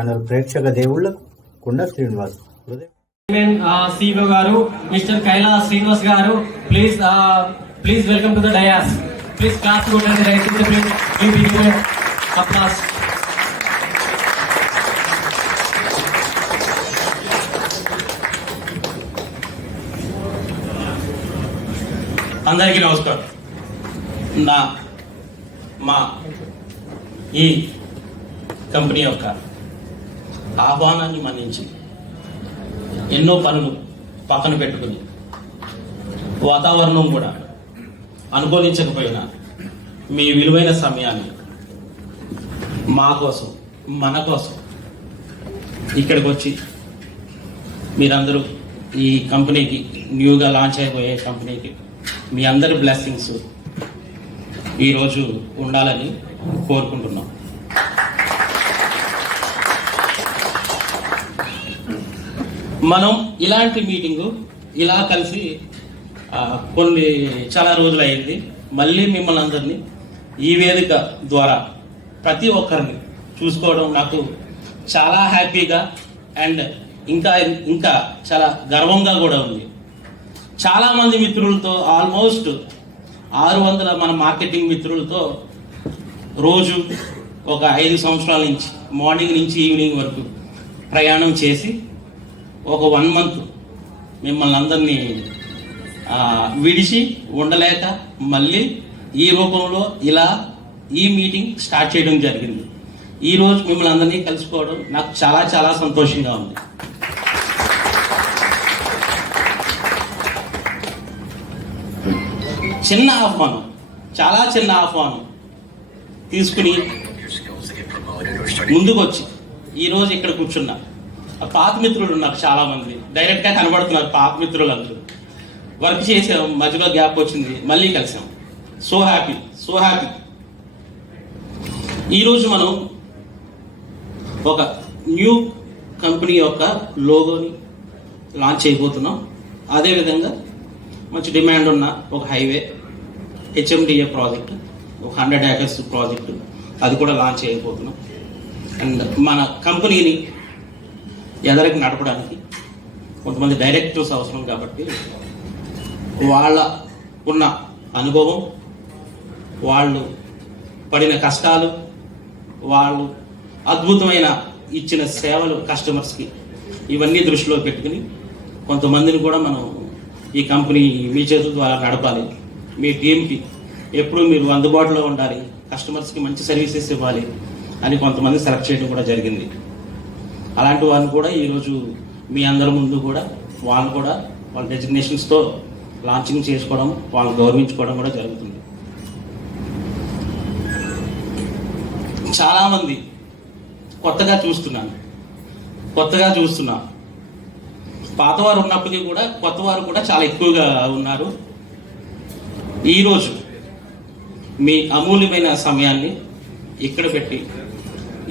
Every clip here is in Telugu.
ఛానల్ ప్రేక్షక దేవుళ్ళకు కుండ శ్రీనివాస్ సిఇఓ గారు మిస్టర్ కైలాస్ శ్రీనివాస్ గారు please please welcome to the dais please claps కొట్టండి దయచేసి ప్లీజ్ అప్లాస్ అందరికీ నమస్కారం. నా మా ఈ కంపెనీ యొక్క ఆహ్వానాన్ని మన్నించి ఎన్నో పనులు పక్కన పెట్టుకుని వాతావరణం కూడా అనుకూలించకపోయినా మీ విలువైన సమయాన్ని మా కోసం మన కోసం ఇక్కడికి వచ్చి మీరందరూ ఈ కంపెనీకి న్యూగా లాంచ్ అయిపోయే కంపెనీకి మీ అందరి బ్లెస్సింగ్స్ ఈరోజు ఉండాలని కోరుకుంటున్నాం. మనం ఇలాంటి మీటింగు ఇలా కలిసి కొన్ని చాలా రోజులు అయింది మళ్ళీ మిమ్మల్ని అందరినీ ఈ వేదిక ద్వారా ప్రతి ఒక్కరిని చూసుకోవడం నాకు చాలా హ్యాపీగా అండ్ ఇంకా ఇంకా చాలా గర్వంగా కూడా ఉంది. చాలామంది మిత్రులతో ఆల్మోస్ట్ ఆరు వందల మన మార్కెటింగ్ మిత్రులతో రోజు ఒక ఐదు సంవత్సరాల నుంచి మార్నింగ్ నుంచి ఈవినింగ్ వరకు ప్రయాణం చేసి ఒక వన్ మంత్ మిమ్మల్ని అందరినీ విడిచి ఉండలేక మళ్ళీ ఈ రూపంలో ఇలా ఈ మీటింగ్ స్టార్ట్ చేయడం జరిగింది. ఈ రోజు మిమ్మల్ని అందరినీ కలుసుకోవడం నాకు చాలా చాలా సంతోషంగా ఉంది. చిన్న ఆహ్వానం చాలా చిన్న ఆహ్వానం తీసుకుని ముందుకు వచ్చి ఈరోజు ఇక్కడ కూర్చున్నా. పాత మిత్రులు ఉన్నారు చాలా మంది డైరెక్ట్గా కనబడుతున్నారు పాత మిత్రులు అందరూ వర్క్ చేసాం మధ్యలో గ్యాప్ వచ్చింది. మళ్ళీ కలిసాం. సో హ్యాపీ సో హ్యాపీ ఈరోజు మనం ఒక న్యూ కంపెనీ యొక్క లోగోని లాంచ్ చేయబోతున్నాం. అదేవిధంగా మంచి డిమాండ్ ఉన్న ఒక హైవే హెచ్ఎండిఏ ప్రాజెక్ట్ ఒక హండ్రెడ్ ఏకర్స్ ప్రాజెక్టు అది కూడా లాంచ్ చేయబోతున్నాం. అండ్ మన కంపెనీని ఎదరికి నడపడానికి కొంతమంది డైరెక్టర్స్ అవసరం కాబట్టి వాళ్ళ ఉన్న అనుభవం వాళ్ళు పడిన కష్టాలు వాళ్ళు అద్భుతమైన ఇచ్చిన సేవలు కస్టమర్స్కి ఇవన్నీ దృష్టిలో పెట్టుకుని కొంతమందిని కూడా మనం ఈ కంపెనీ మీ చేతుల ద్వారా నడపాలి. మీ టీంకి ఎప్పుడు మీరు అందుబాటులో ఉండాలి. కస్టమర్స్కి మంచి సర్వీసెస్ ఇవ్వాలి అని కొంతమంది సెలెక్ట్ చేయడం కూడా జరిగింది. అలాంటి వారిని కూడా ఈరోజు మీ అందరి ముందు కూడా వాళ్ళు కూడా వాళ్ళ డెసిగ్నేషన్స్తో లాంచింగ్ చేసుకోవడం వాళ్ళు గౌరవించుకోవడం కూడా జరుగుతుంది. చాలామంది కొత్తగా చూస్తున్నాను. కొత్తగా చూస్తున్నా. పాతవారు ఉన్నప్పటికీ కూడా కొత్తవారు కూడా చాలా ఎక్కువగా ఉన్నారు. ఈరోజు మీ అమూల్యమైన సమయాన్ని ఇక్కడ పెట్టి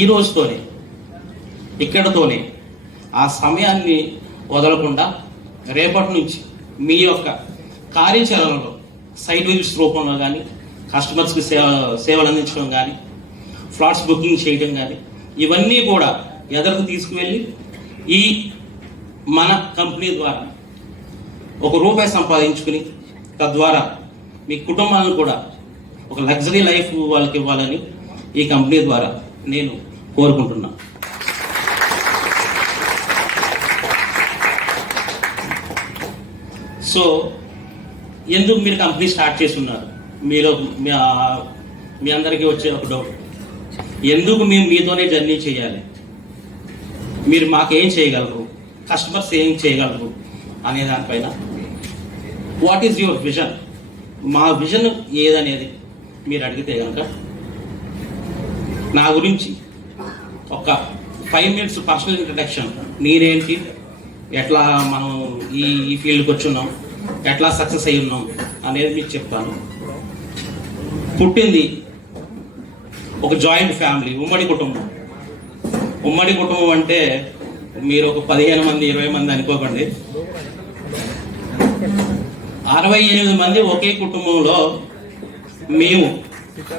ఈ రోజుతోనే ఇక్కడతోనే ఆ సమయాన్ని వదలకుండా రేపటి నుంచి మీ యొక్క కార్యాచరణలో సైట్ విజిట్స్ రూపంలో కానీ కస్టమర్స్కి సేవ సేవలు అందించడం కానీ ఫ్లాట్స్ బుకింగ్ చేయడం కానీ ఇవన్నీ కూడా ఎదరకు తీసుకువెళ్ళి ఈ మన కంపెనీ ద్వారా ఒక రూపాయి సంపాదించుకుని తద్వారా మీ కుటుంబాలను కూడా ఒక లగ్జరీ లైఫ్ వాళ్ళకి ఇవ్వాలని ఈ కంపెనీ ద్వారా నేను కోరుకుంటున్నాను సో ఎందుకు మీరు కంపెనీ స్టార్ట్ చేస్తున్నారు? మీరు మీ- మీ అందరికీ వచ్చే ఒక డౌట్ ఎందుకు మేము మీతోనే జర్నీ చేయాలి? మీరు మాకేం చేయగలరు? కస్టమర్స్ ఏం చేయగలరు? అనే దానిపైన. వాట్ ఈజ్ యువర్ విజన్ మా విజన్ ఏదనేది మీరు అడిగితే కనుక నా గురించి ఒక ఫైవ్ మినిట్స్ పర్సనల్ ఇంట్రడక్షన్ నేనేంటి ఎట్లా మనం ఈ ఈ ఫీల్డ్కి వచ్చున్నాం? ఎట్లా సక్సెస్ అయి ఉన్నాం అనేది మీకు చెప్తాను. పుట్టింది ఒక జాయింట్ ఫ్యామిలీ ఉమ్మడి కుటుంబం. ఉమ్మడి కుటుంబం అంటే మీరు ఒక పదిహేను మంది ఇరవై మంది అనుకోకండి. అరవై ఎనిమిది మంది ఒకే కుటుంబంలో మేము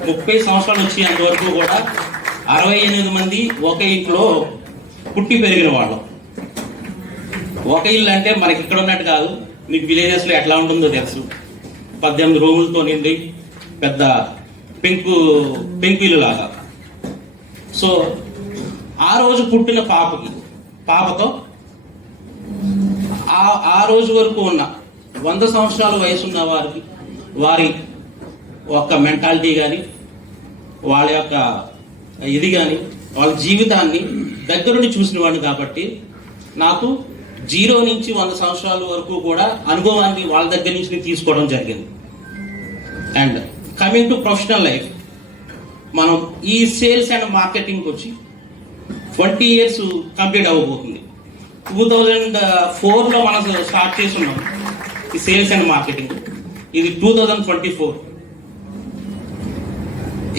ముప్పై సంవత్సరాలు వచ్చేంత వరకు కూడా అరవై ఎనిమిది మంది ఒకే ఇంట్లో పుట్టి పెరిగిన వాళ్ళం. ఒక ఇల్లు అంటే మనకి ఇక్కడ ఉన్నట్టు కాదు. మీకు విలేజెస్లో ఎట్లా ఉంటుందో తెలుసు. పద్దెనిమిది రూములతో నిండి పెద్ద పెంకు పెంకు ఇల్లు లాగా. సో ఆ రోజు పుట్టిన పాపకి పాపతో ఆ ఆ రోజు వరకు ఉన్న వంద సంవత్సరాల వయసు ఉన్న వారికి వారి యొక్క మెంటాలిటీ కానీ వాళ్ళ యొక్క ఇది కానీ వాళ్ళ జీవితాన్ని దగ్గరుండి చూసిన వాడిని కాబట్టి నాకు జీరో నుంచి వంద సంవత్సరాల వరకు కూడా అనుభవాన్ని వాళ్ళ దగ్గర నుంచి తీసుకోవడం జరిగింది. And coming to professional life మనం ఈ సేల్స్ అండ్ మార్కెటింగ్కి వచ్చి ట్వంటీ ఇయర్స్ కంప్లీట్ అవ్వబోతుంది. టూ థౌజండ్ ఫోర్లో మనం స్టార్ట్ చేసి ఉన్నాం ఈ సేల్స్ అండ్ మార్కెటింగ్. ఇది టూ థౌజండ్ ట్వంటీ ఫోర్.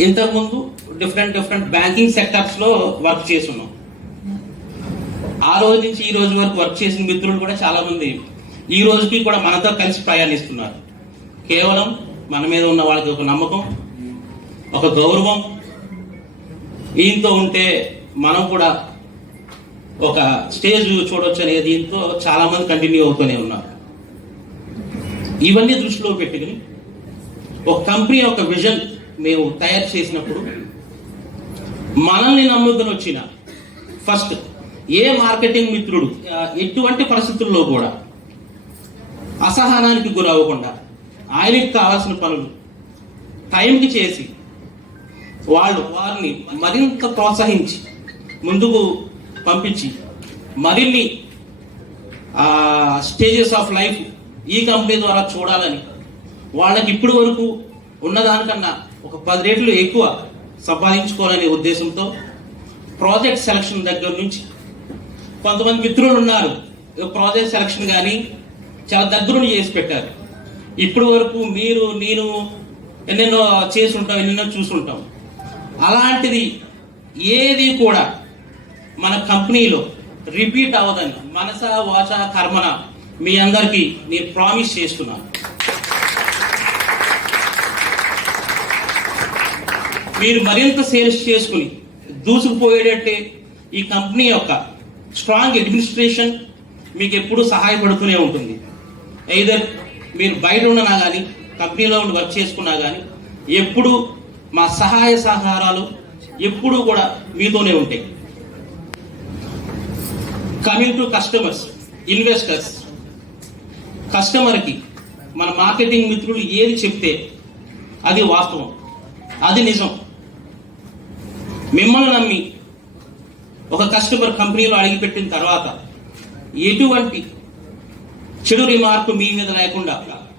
ఇంతకుముందు డిఫరెంట్ డిఫరెంట్ బ్యాంకింగ్ సెక్టర్స్లో వర్క్ చేస్తున్నాం. ఆ రోజు నుంచి ఈ రోజు వరకు వర్క్ చేసిన మిత్రులు కూడా చాలా మంది. ఈ రోజుకి కూడా మనతో కలిసి ప్రయాణిస్తున్నారు. కేవలం మన మీద ఉన్న వాళ్ళకి ఒక నమ్మకం ఒక గౌరవం దీంతో ఉంటే మనం కూడా ఒక స్టేజ్ చూడొచ్చు అనే దీంతో చాలా మంది కంటిన్యూ అవుతూనే ఉన్నారు. ఇవన్నీ దృష్టిలో పెట్టుకుని ఒక కంపెనీ యొక్క విజన్ మేము తయారు చేసినప్పుడు మనల్ని నమ్ముకుని వచ్చిన ఫస్ట్ ఏ మార్కెటింగ్ మిత్రుడు ఎటువంటి పరిస్థితుల్లో కూడా అసహనానికి గురవ్వకుండా ఆయనకి కావాల్సిన పనులు టైంకి చేసి వాళ్ళు వారిని మరింత ప్రోత్సహించి ముందుకు పంపించి మరిన్ని స్టేజెస్ ఆఫ్ లైఫ్ ఈ కంపెనీ ద్వారా చూడాలని వాళ్ళకి ఇప్పటి వరకు ఉన్నదానికన్నా ఒక పది రేట్లు ఎక్కువ సంపాదించుకోవాలనే ఉద్దేశంతో ప్రాజెక్ట్ సెలక్షన్ దగ్గర నుంచి కొంతమంది మిత్రులు ఉన్నారు. ప్రాజెక్ట్ సెలక్షన్ కానీ చాలా దగ్గరుండి చేసి పెట్టారు. ఇప్పటి వరకు మీరు నేను ఎన్నెన్నో చేసి ఉంటాం ఎన్నెన్నో చూసుంటాం. అలాంటిది ఏది కూడా మన కంపెనీలో రిపీట్ అవ్వదని మనస వాచ కర్మన మీ అందరికీ నేను ప్రామిస్ చేస్తున్నాను. మీరు మరింత సేల్స్ చేసుకుని దూసుకుపోయేటట్టే ఈ కంపెనీ యొక్క స్ట్రాంగ్ అడ్మినిస్ట్రేషన్ మీకు ఎప్పుడూ సహాయపడుతూనే ఉంటుంది. ఎయిదర్ మీరు బయట ఉన్నా కానీ కంపెనీలో ఉండి వర్క్ చేసుకున్నా కానీ ఎప్పుడు మా సహాయ సహకారాలు ఎప్పుడూ కూడా మీతోనే ఉంటాయి. కమింగ్ టు కస్టమర్స్ ఇన్వెస్టర్స్ కస్టమర్కి మన మార్కెటింగ్ మిత్రులు ఏది చెప్తే అది వాస్తవం. అది నిజం. మిమ్మల్ని నమ్మి ఒక కస్టమర్ కంపెనీలో అడిగిపెట్టిన తర్వాత ఎటువంటి చెడు రిమార్క్ మీ మీద లేకుండా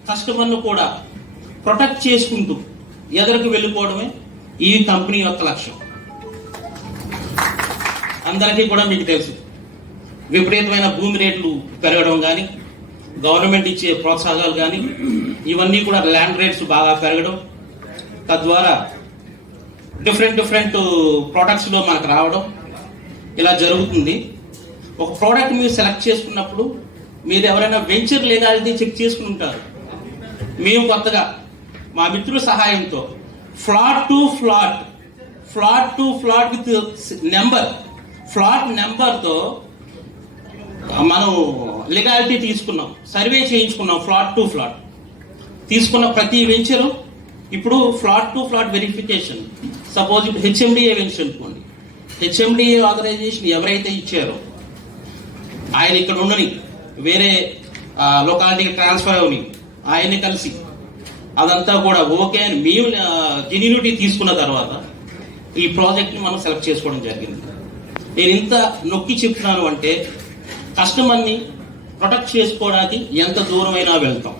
కస్టమర్ను కూడా ప్రొటెక్ట్ చేసుకుంటూ ఎదరకు వెళ్ళిపోవడమే ఈ కంపెనీ యొక్క లక్ష్యం. అందరికీ కూడా మీకు తెలుసు విపరీతమైన భూమి రేట్లు పెరగడం కానీ గవర్నమెంట్ ఇచ్చే ప్రోత్సాహాలు కానీ ఇవన్నీ కూడా ల్యాండ్ రేట్స్ బాగా పెరగడం తద్వారా డిఫరెంట్ డిఫరెంట్ ప్రోడక్ట్స్లో మనకు రావడం ఇలా జరుగుతుంది. ఒక ప్రోడక్ట్ మీరు సెలెక్ట్ చేసుకున్నప్పుడు మీరు ఎవరైనా వెంచర్ లీగాలిటీ చెక్ చేసుకుని ఉంటారు. మేము కొత్తగా మా మిత్రుల సహాయంతో flat to flat flat to flat with number flat నెంబర్తో మనం లీగాలిటీ తీసుకున్నాం సర్వే చేయించుకున్నాం ఫ్లాట్ టు ఫ్లాట్ తీసుకున్న ప్రతి వెంచరు ఇప్పుడు flat to flat verification suppose ఇప్పుడు హెచ్ఎండిఏ వెంచర్ అనుకోండి. హెచ్ఎండిఏ ఆథరైజేషన్ ఎవరైతే ఇచ్చారో ఆయన ఇక్కడ ఉండని వేరే లొకాలిటీకి ట్రాన్స్ఫర్ అవని ఆయన్ని కలిసి అదంతా కూడా ఓకే అని మేము జెన్యూనిటీ తీసుకున్న తర్వాత ఈ ప్రాజెక్ట్ని మనం సెలెక్ట్ చేసుకోవడం జరిగింది. నేను ఇంత నొక్కి చెప్తున్నాను అంటే కస్టమర్ని ప్రొటెక్ట్ చేసుకోవడానికి ఎంత దూరమైనా వెళ్తాం.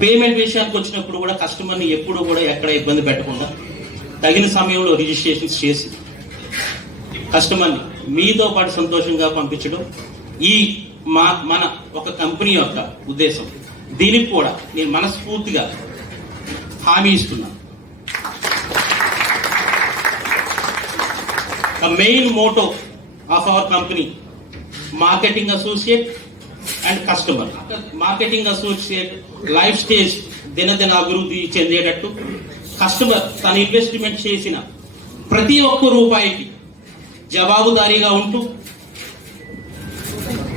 పేమెంట్ విషయానికి వచ్చినప్పుడు కూడా కస్టమర్ని ఎప్పుడు కూడా ఎక్కడ ఇబ్బంది పెట్టకుండా తగిన సమయంలో రిజిస్ట్రేషన్స్ చేసి కస్టమర్ని మీతో పాటు సంతోషంగా పంపించడం ఈ మా మన ఒక కంపెనీ యొక్క ఉద్దేశం. దీనికి కూడా నేను మనస్ఫూర్తిగా హామీ ఇస్తున్నాను. The main motto of our company marketing associate and customer marketing associate life stage దినదిన అభివృద్ధి చెందేటట్టు కస్టమర్ తన ఇన్వెస్ట్మెంట్ చేసిన ప్రతి ఒక్క రూపాయికి జవాబుదారీగా ఉంటూ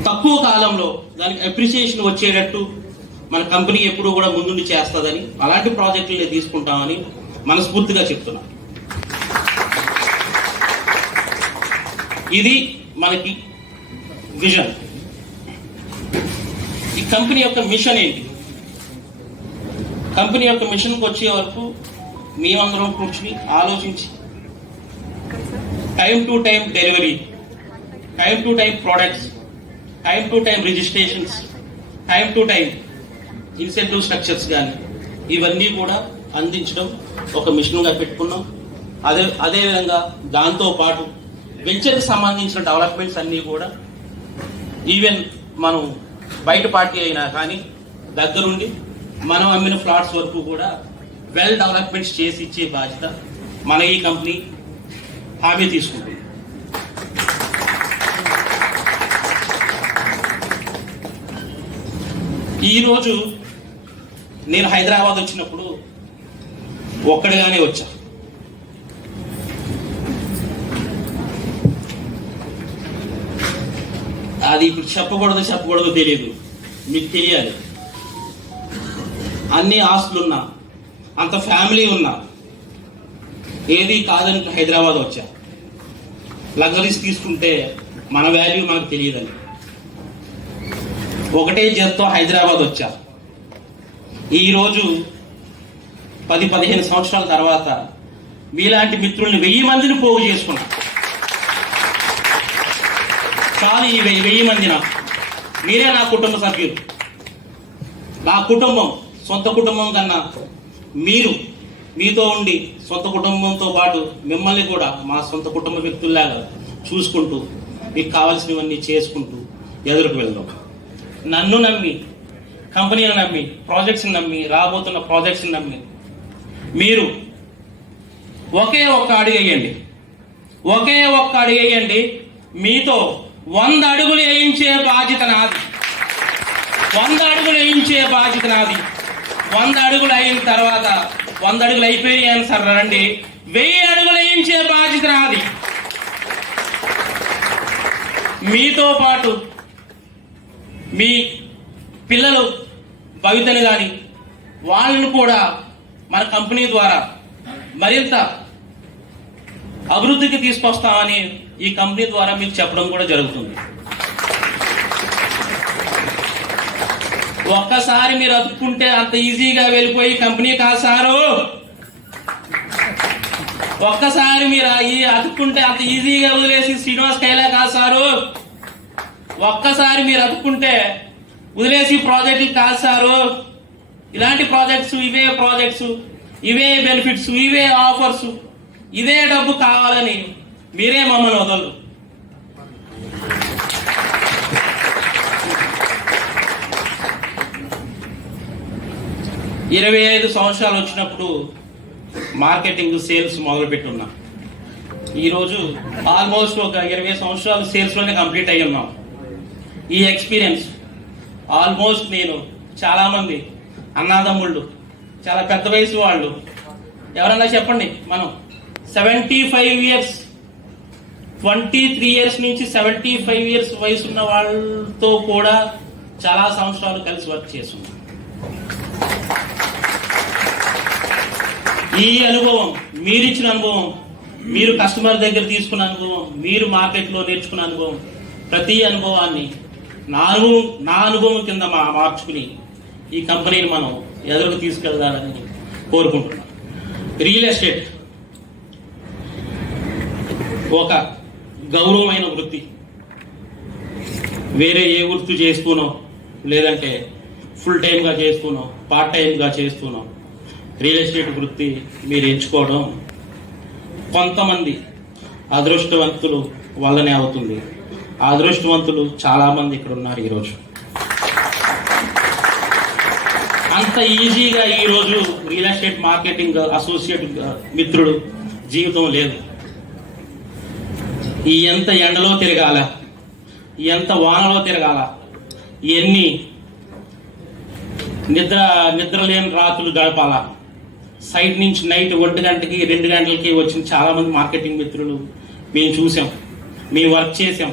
తక్కువ కాలంలో దానికి అప్రిసియేషన్ వచ్చేటట్టు మన కంపెనీ ఎప్పుడూ కూడా ముందుండి చేస్తుందని అలాంటి ప్రాజెక్టులు తీసుకుంటామని మనస్ఫూర్తిగా చెప్తున్నాను ఇది మనకి విజన్ ఈ కంపెనీ యొక్క మిషన్ ఏంటి? కంపెనీ యొక్క మిషన్కి వచ్చే వరకు మేమందరం కూర్చుని ఆలోచించి. Time to time delivery time to time products time to time registrations time to time incentive structures కానీ ఇవన్నీ కూడా అందించడం ఒక మిషన్గా పెట్టుకున్నాం. అదే అదేవిధంగా దాంతో పాటు వెంచర్కి సంబంధించిన డెవలప్మెంట్స్ అన్నీ కూడా ఈవెన్ మనం బయట పార్టీ అయినా కానీ దగ్గరుండి మనం అమ్మిన ఫ్లాట్స్ వరకు కూడా వెల్ డెవలప్మెంట్స్ చేసి ఇచ్చే బాధ్యత మన ఈ కంపెనీ హామీ తీసుకుంటుంది ఈరోజు నేను హైదరాబాద్ వచ్చినప్పుడు ఒక్కడిగానే వచ్చా. అది ఇప్పుడు చెప్పకూడదు చెప్పకూడదు తెలియదు. మీకు తెలియాలి. అన్ని ఆస్తులున్నా అంత ఫ్యామిలీ ఉన్నా ఏది కాదని హైదరాబాద్ వచ్చా. లగ్జరీస్ తీసుకుంటే మన వాల్యూ మనకు తెలియదని ఒకటే జర్తో హైదరాబాద్ వచ్చా. ఈరోజు పది పదిహేను సంవత్సరాల తర్వాత మీలాంటి మిత్రుల్ని వెయ్యి మందిని పోగు చేసుకున్నా. చాలు ఈ వెయ్యి వెయ్యి మీరే నా కుటుంబ సభ్యులు. నా కుటుంబం సొంత కుటుంబం కన్నా మీరు మీతో ఉండి సొంత కుటుంబంతో పాటు మిమ్మల్ని కూడా మా సొంత కుటుంబ వ్యక్తుల్లాగా చూసుకుంటూ మీకు కావాల్సినవన్నీ చేసుకుంటూ ఎదురుకు వెళ్దాం. నన్ను నమ్మి కంపెనీని నమ్మి ప్రాజెక్ట్స్ని నమ్మి రాబోతున్న ప్రాజెక్ట్స్ని నమ్మి మీరు ఒకే ఒక్క అడుగు వేయండి. ఒకే ఒక్క అడుగు వేయండి. మీతో వంద అడుగులు వేయించే బాధ్యత నాది. వంద అడుగులు వేయించే బాధ్యత నాది. వంద అడుగులు అయిన తర్వాత వంద అడుగులు అయిపోయినాయి అని సార్ రండి. వెయ్యి అడుగులు వేయించే బాధ్యత రాది మీతో పాటు మీ పిల్లలు భవితలు కానీ వాళ్ళను కూడా మన కంపెనీ ద్వారా మరింత అభివృద్ధికి తీసుకొస్తామని ఈ కంపెనీ ద్వారా మీకు చెప్పడం కూడా జరుగుతుంది. ఒక్కసారి మీరు అతుక్కుంటే అంత ఈజీగా వెళ్ళిపోయి కంపెనీ కాదు సారు. ఒక్కసారి మీరు ఈ అతుక్కుంటే అంత ఈజీగా వదిలేసి శ్రీనివాస్ కైలా కాదు సారు. ఒక్కసారి మీరు అతుక్కుంటే వదిలేసి ప్రాజెక్టులు కాదు సారు. ఇలాంటి ప్రాజెక్ట్స్ ఇవే ప్రాజెక్ట్స్ ఇవే బెనిఫిట్స్ ఇవే ఆఫర్స్ ఇదే డబ్బు కావాలని మీరే మమ్మల్ని వదలరు. ఇరవై ఐదు సంవత్సరాలు వచ్చినప్పుడు మార్కెటింగ్ సేల్స్ మొదలు పెట్టున్నాం ఈరోజు ఆల్మోస్ట్ ఒక ఇరవై సంవత్సరాలు సేల్స్లోనే కంప్లీట్ అయ్యి ఉన్నాం. ఈ ఎక్స్పీరియన్స్ ఆల్మోస్ట్ నేను చాలామంది అన్నాదమ్ముళ్ళు చాలా పెద్ద వయసు వాళ్ళు ఎవరన్నా చెప్పండి మనం. Seventy five years twenty three years నుంచి సెవెంటీ ఫైవ్ ఇయర్స్ వయసు ఉన్న వాళ్ళతో కూడా చాలా సంవత్సరాలు కలిసి వర్క్ చేస్తున్నాం. ఈ అనుభవం మీరిచ్చిన అనుభవం మీరు కస్టమర్ దగ్గర తీసుకున్న అనుభవం మీరు మార్కెట్లో నేర్చుకున్న అనుభవం ప్రతి అనుభవాన్ని నా అనుభవం నా అనుభవం కింద మా మార్చుకుని ఈ కంపెనీని మనం ఎదురుకు తీసుకెళ్దాలని కోరుకుంటున్నాం. రియల్ ఎస్టేట్ ఒక గౌరవమైన వృత్తి. వేరే ఏ వృత్తి చేస్తూనో లేదంటే ఫుల్ టైమ్గా చేస్తూనో పార్ట్ టైమ్గా చేస్తూనో రియల్ ఎస్టేట్ వృత్తి మీరు ఎంచుకోవడం కొంతమంది అదృష్టవంతులు వల్లనే అవుతుంది. అదృష్టవంతులు చాలామంది ఇక్కడ ఉన్నారు ఈరోజు. అంత ఈజీగా ఈరోజు రియల్ ఎస్టేట్ మార్కెటింగ్ అసోసియేట్ మిత్రుడు జీవితం లేదు. ఈ ఎంత ఎండలో తిరగాల ఎంత వానలో తిరగాల ఎన్ని నిద్ర నిద్ర లేని రాత్రులు గడపాలా సైడ్ నుంచి నైట్ ఒంటి గంటకి రెండు గంటలకి వచ్చిన చాలా మంది మార్కెటింగ్ మిత్రులు మేము చూసాం. మేము వర్క్ చేసాం.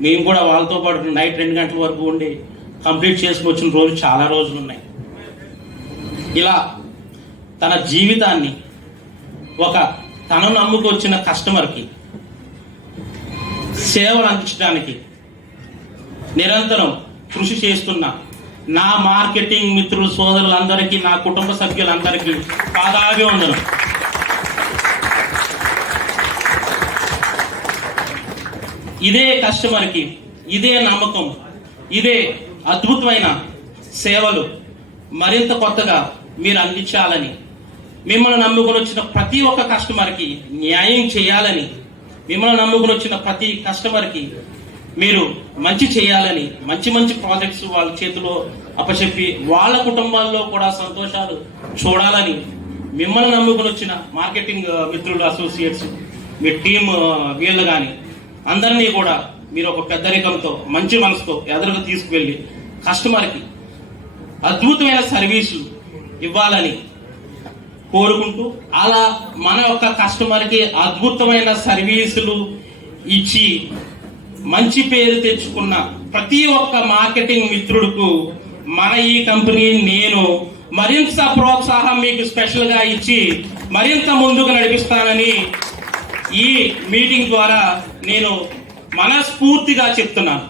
మేము కూడా వాళ్ళతో పాటు నైట్ రెండు గంటల వరకు ఉండి కంప్లీట్ చేసుకుని వచ్చిన రోజు చాలా రోజులు ఉన్నాయి. ఇలా తన జీవితాన్ని ఒక తనను నమ్ముకొచ్చిన కస్టమర్కి సేవలు అందించడానికి నిరంతరం కృషి చేస్తున్న నా మార్కెటింగ్ మిత్రులు సోదరులందరికీ నా కుటుంబ సభ్యులందరికీ పాదాభివందనం ఇదే కస్టమర్కి ఇదే నమ్మకం ఇదే అద్భుతమైన సేవలు మరింత కొత్తగా మీరు అందించాలని మిమ్మల్ని నమ్ముకుని వచ్చిన ప్రతి ఒక్క కస్టమర్కి న్యాయం చేయాలని మిమ్మల్ని నమ్ముకుని వచ్చిన ప్రతి కస్టమర్కి మీరు మంచి చేయాలని మంచి మంచి ప్రాజెక్ట్స్ వాళ్ళ చేతిలో అప్పచెప్పి వాళ్ళ కుటుంబాల్లో కూడా సంతోషాలు చూడాలని మిమ్మల్ని నమ్ముకుని వచ్చిన మార్కెటింగ్ uh, మిత్రులు అసోసియేట్స్ మీ టీం uh, వీళ్ళు కానీ అందరినీ కూడా మీరు ఒక పెద్దరికంతో మంచి మనసుతో ఎదురుగా తీసుకువెళ్ళి కస్టమర్కి అద్భుతమైన సర్వీసులు ఇవ్వాలని కోరుకుంటూ అలా మన యొక్క కస్టమర్కి అద్భుతమైన సర్వీసులు ఇచ్చి మంచి పేరు తెచ్చుకున్న ప్రతి ఒక్క మార్కెటింగ్ మిత్రుడుకు మన ఈ కంపెనీ నేను మరింత ప్రోత్సాహం మీకు స్పెషల్గా ఇచ్చి మరింత ముందుకు నడిపిస్తానని ఈ మీటింగ్ ద్వారా నేను మనస్ఫూర్తిగా చెప్తున్నాను.